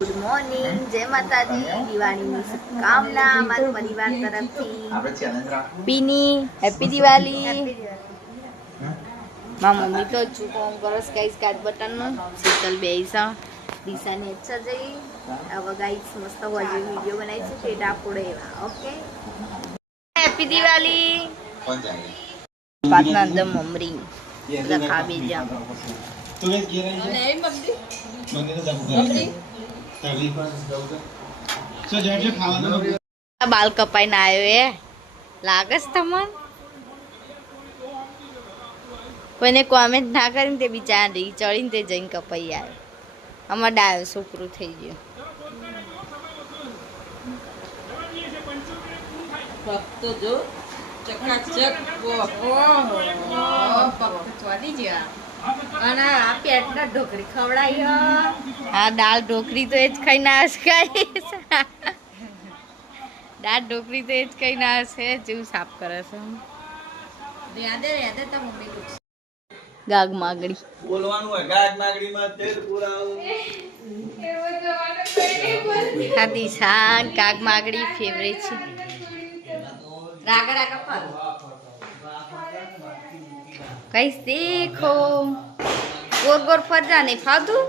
Good morning, જય માતાજી, દિવાળીની શુભકામના અમારા પરિવાર તરફથી. પીની હેપી દિવાળી. મારા મમ્મી તો છું કોમ કરસ ગાઈસ કાટ બટનનું શીતલ બેઈસા દિશાની અચ્છા જઈ હવે ગાઈસ મસ્ત હોલી વિડિયો બનાવી છે પેટ આપોડે એવા. Okay, happy Diwali. પાટના દમ મમરી બધા ખાબી જા તું ઘેર અને એ મમ્મી મને તો મમરી બાલ કપાઈ ના આવ્યો એ લાગે છે તમને? કોઈને કોમેન્ટ ના કરીને તે બિચારી ચડીને તે જઈને કપાઈ આવ્યો. આમાં ડાયો છોકરું થઈ ગયું. તો જો ચકાચક ચોરી ગયા અને આ પેટના ઢોકરી ખવડાવી. હા, દાળ ઢોકરી તો એ જ ખાઈ ના હશે. દાળ ઢોકરી તો એ જ ખાઈ ના હશે. જેવું સાફ કરે છે. યાદે તો મમ્મી ગાગ માગડી બોલવાનું હોય. ગાગ માગડીમાં તેલ પુરાવો. હા, દિશાન ગાગ માગડી ફેવરેટ છે. રાગા પર કઈસ દેખો ગોર ગોર ફરજા નહીં ફાતું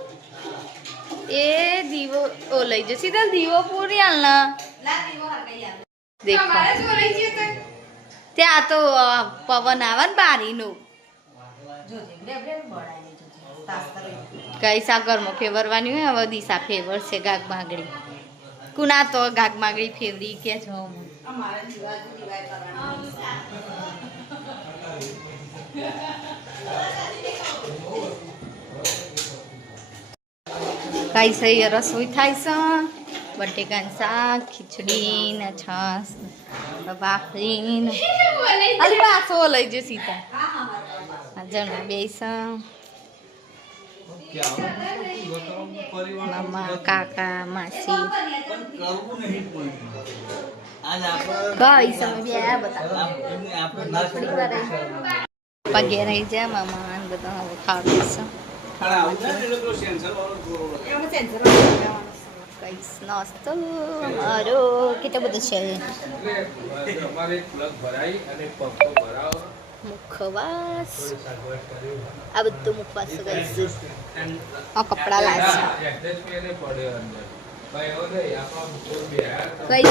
એ દીવો ઓ લઈ જશે સીધા દીવો પૂરી આલના દેખો ત્યાં તો પવન આવે ને બારીનું કઈ સાગરમાં ફેવરવાની હોય. હવે દિશા ફેવર છે ગાગ માગડી. કુના તો ગાગ માગડી ફેવરી કે છો કઈ સહી રસોઈ થાય છે. બટેકાનું શાક, ખીચડી ને છાસ ભાખરી ને અલી પાછો લઈ જશે સીતા જણા બેસા મામા કાકા માસી કઈ સમય બે બધા પગે રહી જાય. મામા બધા હવે ખાવા કઈસ નાસ્તો મારો કેટલો બધો છે. મુખવાસ આ બધું મુખવાસ કઈસ આ કપડા લાવશે કઈ